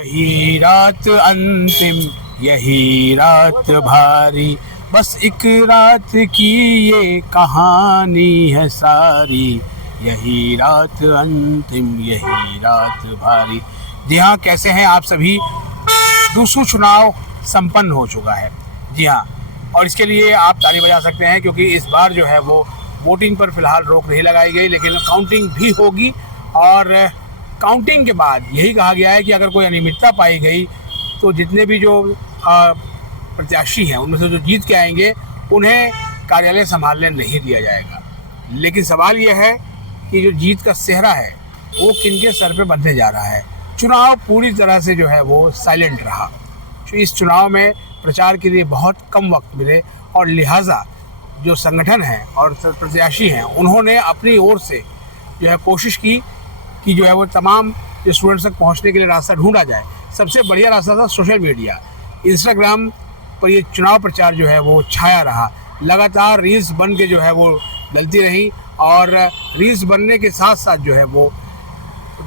यही रात अंतिम, यही रात भारी, बस एक रात की ये कहानी है सारी। यही रात अंतिम, यही रात भारी। जी हाँ, कैसे हैं आप सभी। दूसरा चुनाव संपन्न हो चुका है। जी हाँ, और इसके लिए आप ताली बजा सकते हैं क्योंकि इस बार जो है वो वोटिंग पर फिलहाल रोक नहीं लगाई गई, लेकिन काउंटिंग भी होगी। और काउंटिंग के बाद यही कहा गया है कि अगर कोई अनियमितता पाई गई तो जितने भी जो प्रत्याशी हैं उनमें से जो जीत के आएंगे उन्हें कार्यालय संभालने नहीं दिया जाएगा। लेकिन सवाल यह है कि जो जीत का सेहरा है वो किनके सर पे बंधने जा रहा है। चुनाव पूरी तरह से जो है वो साइलेंट रहा। तो इस चुनाव में प्रचार के लिए बहुत कम वक्त मिले और लिहाजा जो संगठन है और प्रत्याशी हैं उन्होंने अपनी ओर से जो है कोशिश की कि जो है वो तमाम जो स्टूडेंट्स तक पहुंचने के लिए रास्ता ढूंढा जाए। सबसे बढ़िया रास्ता था सोशल मीडिया, इंस्टाग्राम पर ये चुनाव प्रचार जो है वो छाया रहा। लगातार रील्स बन के जो है वो डलती रही और रील्स बनने के साथ साथ जो है वो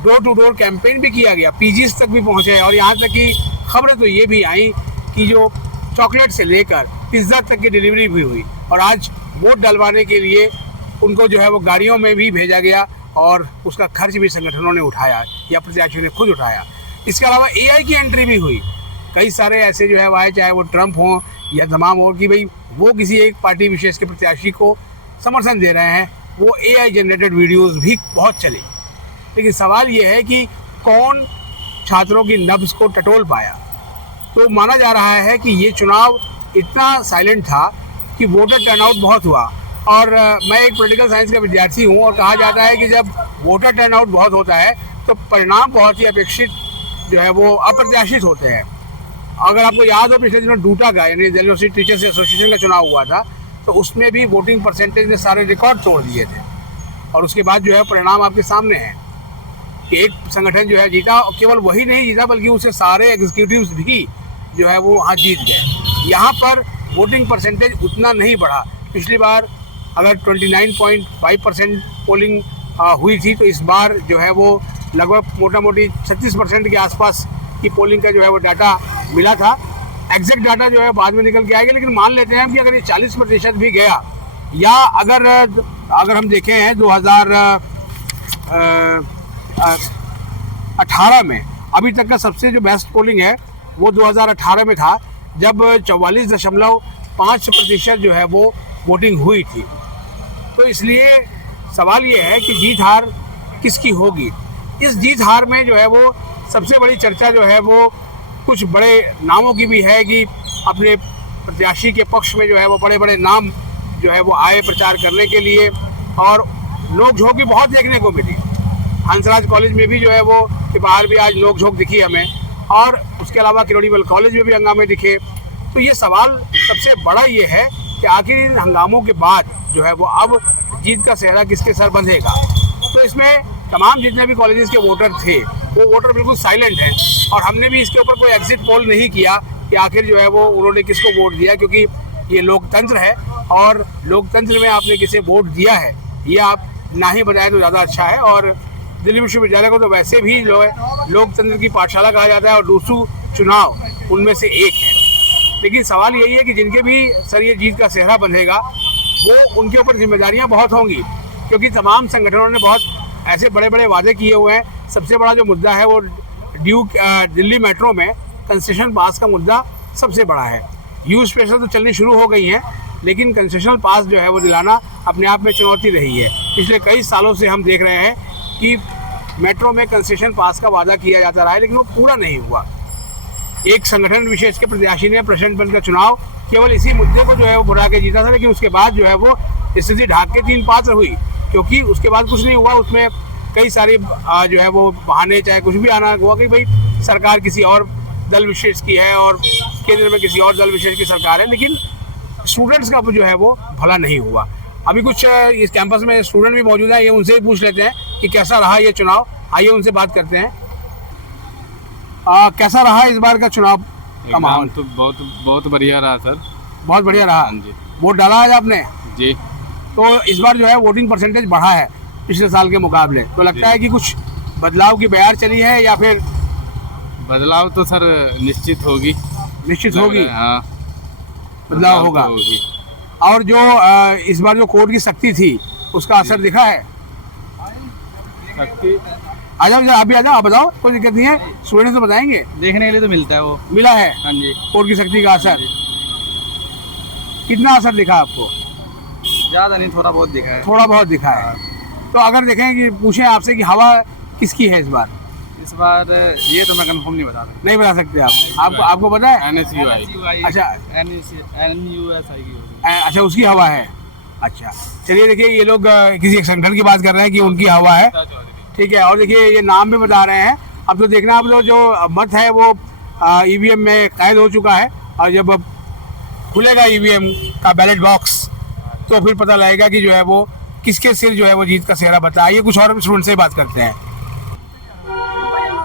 डोर टू डोर कैंपेन भी किया गया, पीजीज तक भी पहुंचे। और यहाँ तक कि खबरें तो ये भी आई कि जो चॉकलेट से लेकर पिज्ज़ा तक की डिलीवरी भी हुई। और आज वोट डलवाने के लिए उनको जो है वो गाड़ियों में भी भेजा गया और उसका खर्च भी संगठनों ने उठाया या प्रत्याशियों ने खुद उठाया। इसके अलावा एआई की एंट्री भी हुई। कई सारे ऐसे जो है वो आए, चाहे वो ट्रंप हो या तमाम हो, कि भाई वो किसी एक पार्टी विशेष के प्रत्याशी को समर्थन दे रहे हैं। वो एआई जनरेटेड वीडियोज़ भी बहुत चले। लेकिन सवाल ये है कि कौन छात्रों की नब्ज़ को टटोल पाया। तो माना जा रहा है कि ये चुनाव इतना साइलेंट था कि वोटर टर्नआउट बहुत हुआ। और मैं एक पॉलिटिकल साइंस का विद्यार्थी हूँ और कहा जाता है कि जब वोटर टर्नआउट बहुत होता है तो परिणाम बहुत ही अपेक्षित जो है वो अप्रत्याशित होते हैं। अगर आपको याद हो, पिछले दिनों डूटा का यानी दिल्ली यूनिवर्सिटी टीचर्स एसोसिएशन का चुनाव हुआ था, तो उसमें भी वोटिंग परसेंटेज ने सारे रिकॉर्ड तोड़ दिए थे। और उसके बाद जो है परिणाम आपके सामने हैं कि एक संगठन जो है जीता, और केवल वही नहीं जीता बल्कि उसके सारे एग्जीक्यूटिव्स भी जो है वो वहाँ जीत गए। यहाँ पर वोटिंग परसेंटेज उतना नहीं बढ़ा। पिछली बार अगर 29.5% पोलिंग हुई थी, तो इस बार जो है वो लगभग मोटा मोटी 36% के आसपास की पोलिंग का जो है वो डाटा मिला था। एग्जैक्ट डाटा जो है बाद में निकल के आएगा, लेकिन मान लेते हैं कि अगर ये 40% भी गया, या अगर हम देखें हैं 2018 में अभी तक का सबसे जो बेस्ट पोलिंग है वो 2018 में था, जब 44.5% जो है वो वोटिंग हुई थी। तो इसलिए सवाल ये है कि जीत हार किसकी होगी। इस जीत हार में जो है वो सबसे बड़ी चर्चा जो है वो कुछ बड़े नामों की भी है कि अपने प्रत्याशी के पक्ष में जो है वो बड़े बड़े नाम जो है वो आए प्रचार करने के लिए, और नोक झोंक भी बहुत देखने को मिली। हंसराज कॉलेज में भी जो है वो कि बाहर भी आज नोक झोंक दिखी हमें, और उसके अलावा किरोड़ीमल कॉलेज में भी हंगामे दिखे। तो ये सवाल सबसे बड़ा ये है कि आखिर इन हंगामों के बाद जो है वो अब जीत का सेहरा किसके सर बंधेगा। तो इसमें तमाम जितने भी कॉलेजेस के वोटर थे वो वोटर बिल्कुल साइलेंट हैं, और हमने भी इसके ऊपर कोई एग्जिट पोल नहीं किया कि आखिर जो है वो उन्होंने किसको वोट दिया, क्योंकि ये लोकतंत्र है और लोकतंत्र में आपने किसे वोट दिया है ये आप ना ही बताएं तो ज़्यादा अच्छा है। और दिल्ली विश्वविद्यालय को तो वैसे भी जो है लोकतंत्र की पाठशाला कहा जाता है और दूसरू चुनाव उनमें से एक है। लेकिन सवाल यही है कि जिनके भी सर ये जीत का सेहरा बंधेगा वो उनके ऊपर जिम्मेदारियां बहुत होंगी, क्योंकि तमाम संगठनों ने बहुत ऐसे बड़े बड़े वादे किए हुए हैं। सबसे बड़ा जो मुद्दा है वो दिल्ली मेट्रो में कंसेशन पास का मुद्दा सबसे बड़ा है। यू स्पेशल तो चलनी शुरू हो गई है, लेकिन कंसेशनल पास जो है वो दिलाना अपने आप में चुनौती रही है। पिछले कई सालों से हम देख रहे हैं कि मेट्रो में कंसेशन पास का वादा किया जाता रहा है, लेकिन वो पूरा नहीं हुआ। एक संगठन विशेष के प्रत्याशी ने प्रेसिडेंट पद का चुनाव केवल इसी मुद्दे को जो है वो बुरा के जीता था, लेकिन उसके बाद जो है वो स्थिति ढाक के 3 पात्र हुई, क्योंकि उसके बाद कुछ नहीं हुआ। उसमें कई सारी जो है वो बहाने, चाहे कुछ भी आना हुआ कि भाई सरकार किसी और दल विशेष की है और केंद्र में किसी और दल विशेष की सरकार है, लेकिन स्टूडेंट्स का जो है वो भला नहीं हुआ। अभी कुछ इस कैंपस में स्टूडेंट भी मौजूद हैं, ये उनसे ही पूछ लेते हैं कि कैसा रहा ये चुनाव। आइए उनसे बात करते हैं। कैसा रहा इस बार का चुनाव का माहौल? तो बहुत बढ़िया रहा सर। बहुत बढ़िया रहा। जी। वोट डाला आज आपने? जी। तो इस बार जो है वोटिंग परसेंटेज बढ़ा है पिछले साल के मुकाबले, तो लगता है कि कुछ बदलाव की बयार चली है या फिर बदलाव तो सर निश्चित होगी। निश्चित होगी, हाँ, बदलाव होगा। तो होगी। और जो इस बार जो कोर्ट की सख्ती थी उसका असर दिखा है? शक्ति आ जाओ, आप भी आ जाओ, आप बताओ, कोई दिक्कत नहीं है, स्टूडेंट्स तो बताएंगे। देखने के लिए तो मिलता है वो। मिला है हाँ जी। कोर्ट की सख्ती का असर? कितना असर दिखा आपको? ज़्यादा नहीं, थोड़ा बहुत दिखा है। थोड़ा बहुत दिखा है। तो अगर देखें कि पूछें आपसे कि हवा किसकी है इस बार? इस बार ये तो मैं कंफर्म नहीं बता सकता। नहीं बता सकते आप? आपको पता है? NSUI। अच्छा, NUSI की होगी। अच्छा, उसकी हवा है। अच्छा, चलिए, देखिए ये लोग किसी एक संगठन की बात कर रहे हैं कि उनकी हवा है, ठीक है। और देखिए ये नाम भी बता रहे हैं। अब तो देखना, अब जो मत है वो ईवीएम में कैद हो चुका है, और जब खुलेगा ईवीएम का बैलेट बॉक्स तो फिर पता लगेगा कि जो है वो किसके सिर जो है वो जीत का सेहरा बता। आइए कुछ और स्टूडेंट से ही बात करते हैं।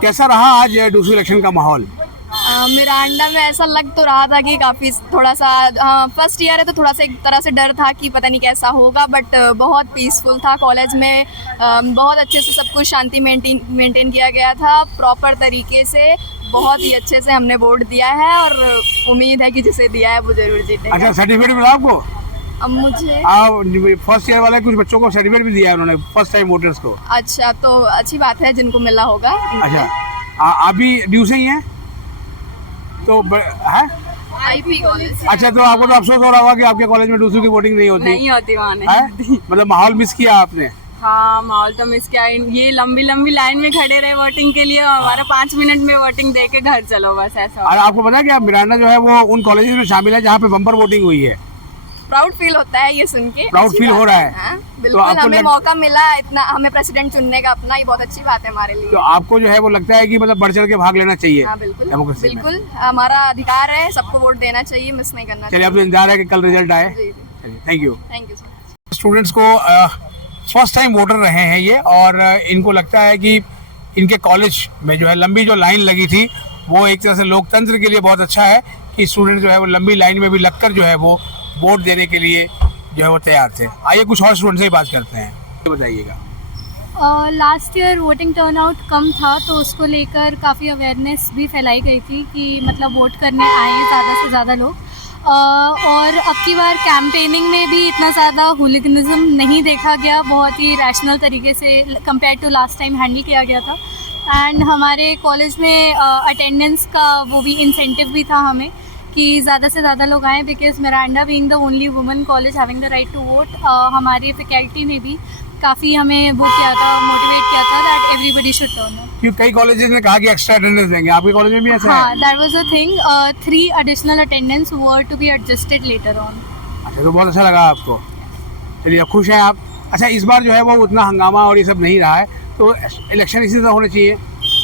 कैसा रहा आज डूसू इलेक्शन का माहौल? मिरांडा में ऐसा लग तो रहा था कि काफ़ी थोड़ा सा फर्स्ट ईयर है तो थोड़ा सा एक तरह से डर था कि पता नहीं कैसा होगा, बट बहुत पीसफुल था। कॉलेज में बहुत अच्छे से सब कुछ शांति मेंटेन किया गया था, प्रॉपर तरीके से, बहुत ही अच्छे से हमने वोट दिया है और उम्मीद है कि जिसे दिया है वो जरूर जीतेगा। अच्छा, सर्टिफिकेट मिला आपको? अब मुझे फर्स्ट ईयर वाले कुछ बच्चों को सर्टिफिकेट भी दिया है उन्होंने, फर्स्ट टाइम वोटर्स को। अच्छा, तो अच्छी बात है जिनको मिला होगा। अच्छा, आप भी ड्यू से ही हैं तो है? IP college. अच्छा, तो आपको तो अफसोस हो रहा होगा कि आपके कॉलेज में डूसू की वोटिंग नहीं होती वहाँ है? मतलब माहौल मिस किया आपने? हाँ, माहौल तो मिस किया। ये लंबी लंबी लाइन में खड़े रहे वोटिंग के लिए, हमारा 5 मिनट में वोटिंग दे के घर चलो, बस ऐसा। और आपको पता है कि आप मिरांडा जो है वो उन कॉलेजेस में शामिल है जहाँ पे बम्पर वोटिंग हुई है? प्राउड फील होता है ये सुन के। प्राउड अच्छी फील हो बात रहा है। हाँ, तो बिल्कुल, आपको हमें मौका मिला इतना, हमें प्रेसिडेंट चुनने का अपना, ये बहुत अच्छी बात है हमारे लिए। तो आपको जो है वो लगता है कि मतलब बढ़ चढ़ के भाग लेना चाहिए? हाँ, बिल्कुल डेमोक्रेसी में। बिल्कुल, हमारा अधिकार है, सबको वोट देना चाहिए, मिस नहीं करना चलिए, अब तो इंतजार है कि कल रिजल्ट आए। जी, thank you. Thank you so much. Students को फर्स्ट टाइम वोटर रहे हैं ये, और इनको लगता है कि इनके कॉलेज में जो है लंबी जो लाइन लगी थी वो एक तरह से लोकतंत्र के लिए बहुत अच्छा है कि स्टूडेंट जो है वो लंबी लाइन में भी लगकर जो है वो वोट देने के लिए जो है वो तैयार थे। आइए कुछ और स्टूडेंट से ही बात करते हैं, ये बताइएगा। लास्ट ईयर वोटिंग टर्नआउट कम था, तो उसको लेकर काफ़ी अवेयरनेस भी फैलाई गई थी कि मतलब वोट करने आए ज़्यादा से ज़्यादा लोग। और अब की बार कैंपेनिंग में भी इतना ज़्यादा हुलिगनिज़म नहीं देखा गया, बहुत ही रैशनल तरीके से compare to last time handle किया गया था। एंड हमारे कॉलेज में अटेंडेंस का वो भी इंसेंटिव भी था हमें कि ज़्यादा से ज़्यादा लोग आएँ, because Miranda being the only women college having the right to vote, हमारी फैकल्टी ने भी काफ़ी हमें वो किया था, मोटिवेट किया था that everybody should turn up. क्योंकि कई कॉलेजेस ने कहा कि एक्स्ट्रा अटेंडेंस देंगे, आपके कॉलेज में भी ऐसा है? हाँ, that was a thing. 3 additional attendance were to be adjusted later on. अच्छा, तो बहुत अच्छा लगा आपको। चलिए, खुश हैं आप? अच्छा, इस बार जो है वो उतना हंगामा और ये सब नहीं रहा है, तो इलेक्शन इसी तरह होने चाहिए?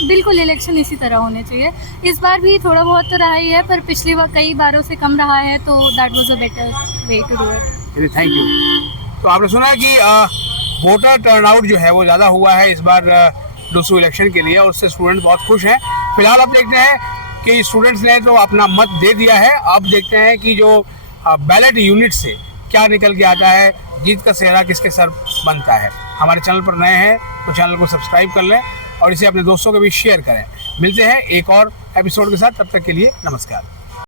बिल्कुल, इलेक्शन इसी तरह होने चाहिए। इस बार भी थोड़ा बहुत तो रहा ही है, पर पिछली बार कई बारों से कम रहा है, तो that was a better way to do it. चलिए, थैंक यू। तो आपने सुना है कि वोटर टर्नआउट जो है वो ज़्यादा हुआ है इस बार डूसू इलेक्शन के लिए, और उससे स्टूडेंट बहुत खुश हैं। फिलहाल अब देखते हैं कि स्टूडेंट्स ने तो अपना मत दे दिया है, अब देखते हैं कि जो बैलेट यूनिट से क्या निकल के आता है, जीत का सेहरा किसके सर बनता है। हमारे चैनल पर नए हैं तो चैनल को सब्सक्राइब कर लें और इसे अपने दोस्तों के बीच शेयर करें। मिलते हैं एक और एपिसोड के साथ, तब तक के लिए नमस्कार।